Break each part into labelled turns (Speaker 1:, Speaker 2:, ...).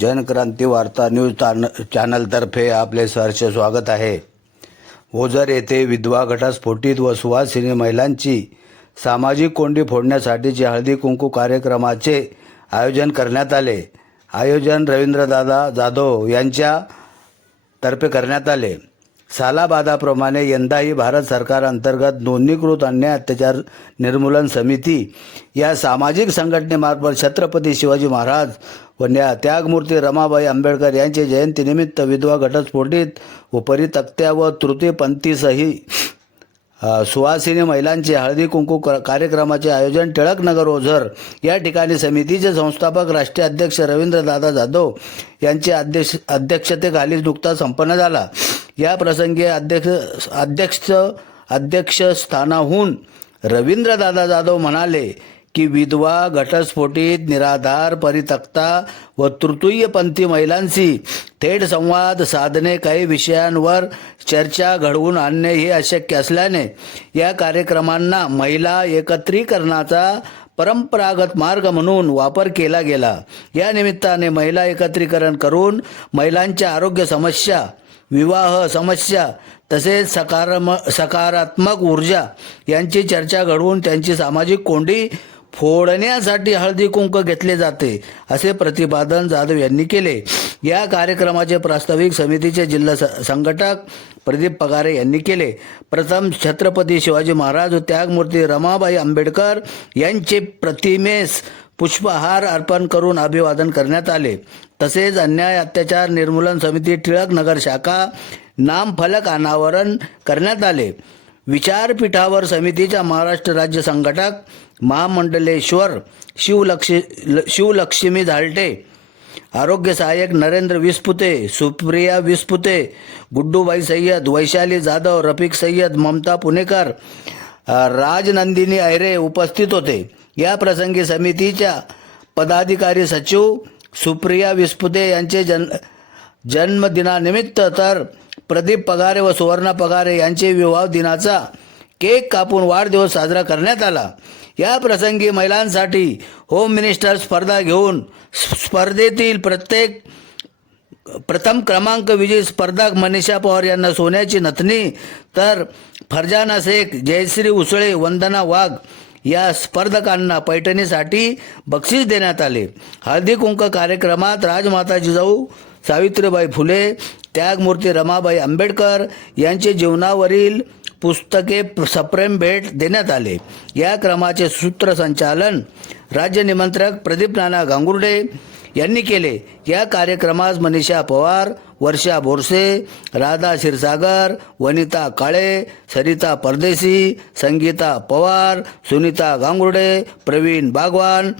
Speaker 1: जनक्रांती वार्ता न्यूज चॅन चॅनलतर्फे आपले सहर्ष स्वागत आहे. ओझर येथे विधवा घटस्फोटीत व सुवासिनी महिलांची सामाजिक कोंडी फोडण्यासाठीचे हळदी कुंकू कार्यक्रमाचे आयोजन करण्यात आले. आयोजन रवींद्रदादा जाधव यांच्या तर्फे करण्यात आले. सालाबादाप्रमाणे यंदाही भारत सरकार अंतर्गत नोंदणीकृत अन्याय अत्याचार निर्मूलन समिती या सामाजिक संघटनेमार्फत छत्रपती शिवाजी महाराज व न्या त्यागमूर्ती रमाबाई आंबेडकर यांचे जयंतीनिमित्त विधवा घटस्फोटीत व परितक्त्या व तृतीयपंथीसही सुवासिनी महिलांचे हळदी कुंकू क- कार्यक्रमाचे आयोजन टिळकनगर ओझर या ठिकाणी समितीचे संस्थापक राष्ट्रीय अध्यक्ष रवींद्रदादा जाधव यांच्या अध्यक्ष अध्यक्षतेखाली नुकता संपन्न झाला. या प्रसंगी अध्यक्ष अध्यक्ष अध्यक्षस्थानाहून रवींद्रदादा जाधव म्हणाले की विधवा घटस्फोटीत निराधार परितक्ता व तृतीयपंथी महिलांशी थेट संवाद साधणे काही विषयांवर चर्चा घडवून आणणे हे अशक्य असल्याने या कार्यक्रमांना महिला एकत्रीकरणाचा परंपरागत मार्ग म्हणून वापर केला गेला. या निमित्ताने महिला एकत्रीकरण करून महिलांच्या आरोग्य समस्या विवाह समस्या तसेच सकारम सकारात्मक ऊर्जा यांची चर्चा घडवून त्यांची सामाजिक कोंडी फोडण्यासाठी हळदी कुंक घेतले जाते असे प्रतिपादन जाधव यांनी केले. या कार्यक्रमाचे प्रास्ताविक समितीचे जिल्हा संघटक प्रदीप पगारे यांनी केले. प्रथम छत्रपती शिवाजी महाराज व त्यागमूर्ती रमाबाई आंबेडकर यांचे प्रतिमेस पुष्पहार अर्पण करून अभिवादन करण्यात आले. तसेच अन्याय अत्याचार निर्मूलन समिती टिळक नगर शाखा नामफलक अनावरण करण्यात आले. विचारपीठावर समितीच्या महाराष्ट्र राज्य संघटक महामंडलेश्वर शिवलक्ष शिवलक्ष्मी झालटे आरोग्य सहाय्यक नरेंद्र विस्पुते सुप्रिया विस्पुते गुड्डूबाई सय्यद वैशाली जाधव रफिक सय्यद ममता पुणेकर राजनंदिनी अहिरे उपस्थित होते. या प्रसंगी समितीच्या पदाधिकारी सचिव सुप्रिया विस्पुते यांचे जन जन्मदिनानिमित्त तर प्रदीप पगारे व सुवर्णा पगारे यांचे विवाह दिनाचा केक कापून वाढदिवस साजरा करण्यात आला. या प्रसंगी महिलांसाठी होम मिनिस्टर स्पर्धा घेऊन स्पर्धेतील प्रत्येक प्रथम क्रमांक विजयी स्पर्धक मनीषा पवार यांना सोन्याची नथनी तर फरजाना शेख जयश्री उसळे वंदना वाघ या स्पर्धकांना पैठणीसाठी बक्षीस देण्यात आले. हळदी कुंक कार्यक्रमात राजमाता जिजाऊ सावित्रीबाई फुले त्यागमूर्ती रमाबाई आंबेडकर यांचे जीवनावरील पुस्तके सप्रेम भेट देण्यात आले. या क्रमाचे सूत्रसंचालन राज्य निमंत्रक प्रदीप नाना गांगुर्डे यांनी केले. या कार्यक्रमास मनीषा पवार वर्षा बोरसे राधा क्षीरसागर वनिता काळे सरिता परदेशी संगीता पवार सुनीता गांगुर्डे प्रवीण बागवान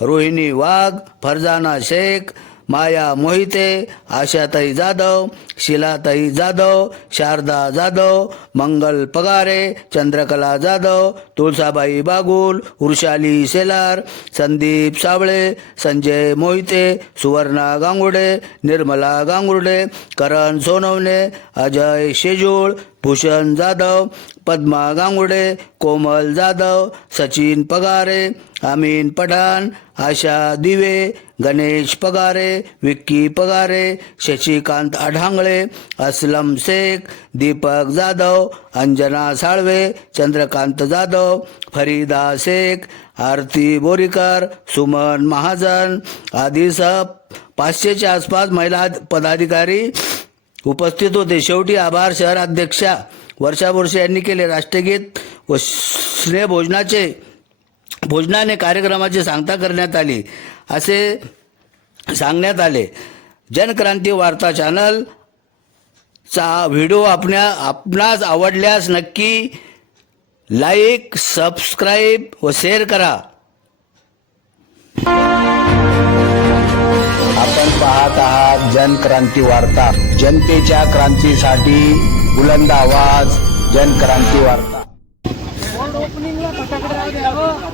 Speaker 1: रोहिणी वाघ फरजाना शेख माया मोहिते आशाताई जाधव शिलाताई जाधव शारदा जाधव मंगल पगारे चंद्रकला जाधव तुळसाबाई बागुल वृषाली सेलार संदीप साबळे संजय मोहिते सुवर्णा गांगुडे निर्मला गांगुर्डे करण सोनवणे अजय शेजूळ भूषण जाधव पद्मा गांगुडे कोमल जाधव सचिन पगारे अमीन पठाण आशा दिवे गणेश पगारे विक्की पगारे शशिकांत आढांगळे असलम शेख दीपक जाधव अंजना साळवे चंद्रकांत जाधव फरीदा शेख आरती बोरीकर सुमन महाजन आदीसह पाचशेच्या आसपास महिला पदाधिकारी उपस्थित होते. शेवटी आभार शहर अध्यक्षा वर्षा बोरसे यांनी केले. राष्ट्रगीत व स्नेहभोजनाचे भोजनाने कार्यक्रमाची सांगता करण्यात आली. असे सांगण्यात आले. जनक्रांती वार्ता चॅनल चा व्हिडिओ आपण्या आपणास आवडल्यास नक्की लाईक सबस्क्राईब व शेअर करा. आपण पाहत आहात जनक्रांती वार्ता. जनतेच्या क्रांतीसाठी बुलंद आवाज जनक्रांती वार्ता.
Speaker 2: ओपनिंगला फटाकडे राहू द्या.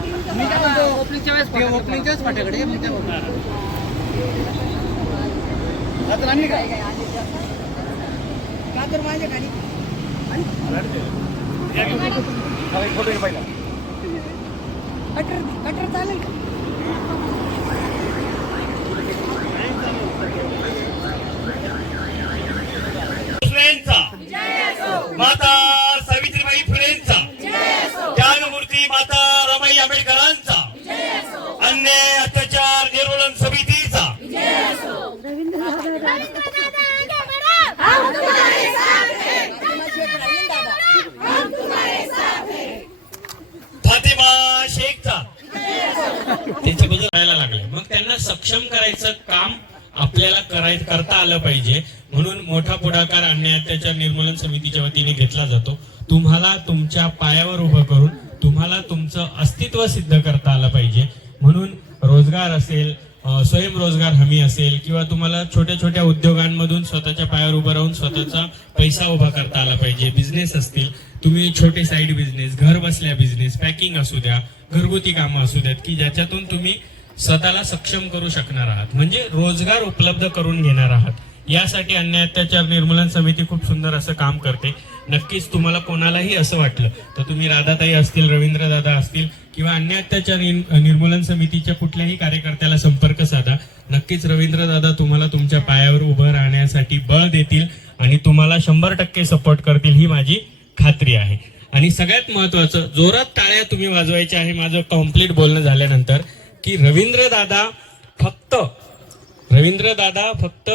Speaker 3: माता सावित्रीबाई फुलेंचा. ज्ञानमूर्ती माता रमाई आंबेडकरांचा. अन्य अत्याचार निर्मूलन समितीचा. फातिमा शेखचा.
Speaker 4: त्यांच्या बदल व्हायला लागले. मग त्यांना सक्षम करायचं काम आपल्याला कराय करता आलं पाहिजे. म्हणून मोठा पुढाकार अन्याय अत्याचार निर्मूलन समितीच्या वतीने घेतला जातो. तुम्हाला तुमच्या पायावर उभं करून तुम्हाला तुमचं अस्तित्व सिद्ध करता आलं पाहिजे. म्हणून रोजगार असेल स्वयंरोजगार हमी असेल किंवा तुम्हाला छोट्या छोट्या उद्योगांमधून स्वतःच्या पायावर उभं राहून स्वतःचा पैसा उभा करता आला पाहिजे. बिझनेस असतील तुम्ही छोटे साईड बिझनेस घर बसल्या बिझनेस पॅकिंग असू द्या घरगुती कामं असू द्यात की ज्याच्यातून तुम्ही स्वतःला सक्षम करू शकणार आहात. म्हणजे रोजगार उपलब्ध करून घेणार आहात. यासाठी अन्याय अत्याचार निर्मूलन समिती खूप सुंदर असं काम करते. नक्कीच तुम्हाला कोणालाही असं वाटलं तर तुम्ही राधाताई असतील रवींद्र दादा असतील किंवा अन्य अत्याचार निर्मूलन समितीच्या कुठल्याही कार्यकर्त्याला संपर्क साधा. नक्कीच रवींद्र दादा तुम्हाला तुमच्या पायावर उभं राहण्यासाठी बळ देतील आणि तुम्हाला शंभर टक्के सपोर्ट करतील ही माझी खात्री आहे. आणि सगळ्यात महत्वाचं जोरात टाळ्या तुम्ही वाजवायच्या आहे. माझं कंप्लीट बोलणं झाल्यानंतर की रवींद्रदादा फक्त रवींद्र दादा फक्त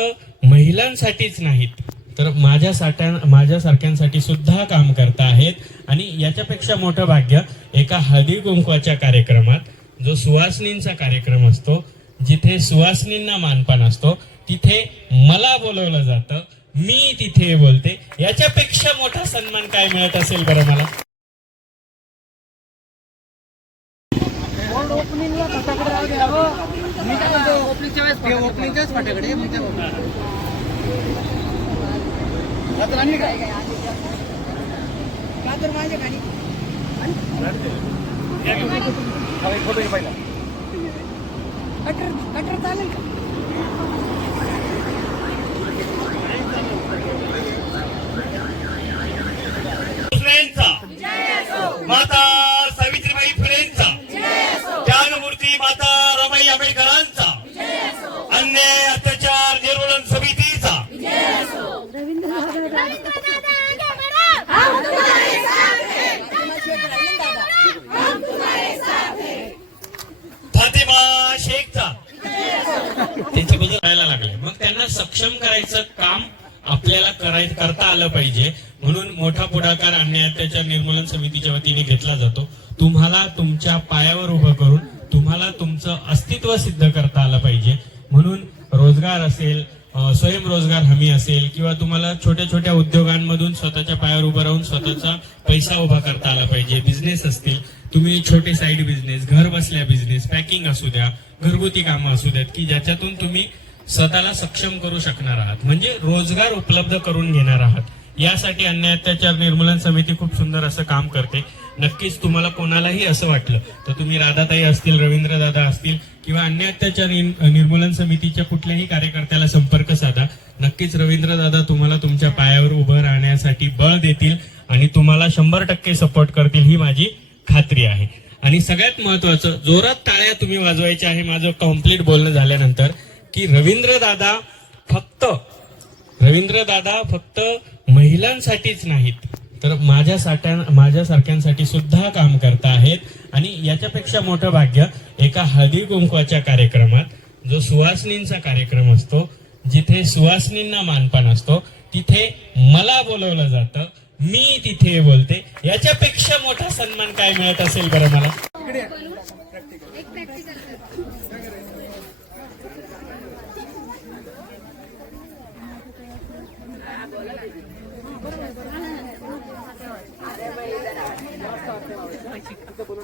Speaker 4: महिलांसाठीच नाहीत तर माझ्यासाठ्या माझ्यासारख्यांसाठी सुद्धा काम करता आहेत. आणि याच्यापेक्षा मोठं भाग्य एका हळदी कुंकवाच्या कार्यक्रमात जो सुवासनींचा कार्यक्रम असतो जिथे सुवासनींना मानपान असतो तिथे मला बोलवलं जातं मी तिथे बोलते. याच्यापेक्षा मोठा सन्मान काय मिळत असेल बरं मला?
Speaker 2: ओपनिंगला फटाकडे राहू द्या हो मी काय म्हणतो ओपनिंगच्या वेळेस ते ओपनिंगच्याच फटाकडे मग ते रात्र आणली काय तर माझ्या गाडी पहिला कटर कटर चालेल का
Speaker 3: फुलेंचा माता सावित्रीबाई फुलेंचा त्यागमूर्ती माता रमाई आंबेडकरांचा अन्याय अत्याचार निर्मूलन समितीचा
Speaker 5: हम तुम्हारे साथ हैं हम तुम्हारे साथ हैं
Speaker 3: फातिमा शेखचा
Speaker 4: त्यांच्याबद्दल करायला लागले. मग त्यांना सक्षम करायचं काम आपल्याला कराय करता आलं पाहिजे. म्हणून मोठा पुढाकार अन्याय अत्याचार निर्मूलन समितीच्या वतीने घेतला जातो. तुम्हाला तुमच्या पायावर उभं करून तुम्हाला तुमचं अस्तित्व सिद्ध करता आलं पाहिजे. म्हणून रोजगार असेल स्वयंरोजगार हमी असेल किंवा तुम्हाला छोट्या छोट्या उद्योगांमधून स्वतःच्या पायावर उभं राहून स्वतःचा पैसा उभा करता आला पाहिजे. बिझनेस असतील. तुम्ही छोटे साईड बिझनेस घर बसल्या बिझनेस पॅकिंग असू द्या घरगुती कामं असू द्यात की ज्याच्यातून तुम्ही स्वतःला सक्षम करू शकणार आहात. म्हणजे रोजगार उपलब्ध करून घेणार आहात. यासाठी अन्याय अत्याचार निर्मूलन समिती खूप सुंदर असं काम करते. नक्कीच तुम्हाला कोणालाही असं वाटलं तर तुम्ही राधाताई असतील रवींद्र दादा असतील किंवा अन्य अत्याचार निर्मूलन समितीच्या कुठल्याही कार्यकर्त्याला संपर्क साधा. नक्कीच रवींद्र दादा तुम्हाला तुमच्या पायावर उभं राहण्यासाठी बळ देतील आणि तुम्हाला शंभर टक्के सपोर्ट करतील ही माझी खात्री आहे. आणि सगळ्यात महत्वाचं जोरात टाळ्या तुम्ही वाजवायच्या आहे माझं कंप्लीट बोलणं झाल्यानंतर की रवींद्र दादा फक्त रवींद्र दादा फक्त महिलांसाठीच नाहीत. तर माझ्या साठ्या माझ्यासारख्यांसाठी सुद्धा काम करता आहेत. आणि याच्यापेक्षा मोठं भाग्य एका हळदी कुंकवाच्या कार्यक्रमात जो सुवासनींचा कार्यक्रम असतो जिथे सुवासनींना मानपान असतो तिथे मला बोलवलं जातं मी तिथे बोलते. याच्यापेक्षा मोठा सन्मान काय मिळत असेल बरं मला?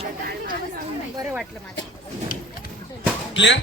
Speaker 5: बरं वाटलं
Speaker 6: माझं.
Speaker 4: क्लिअर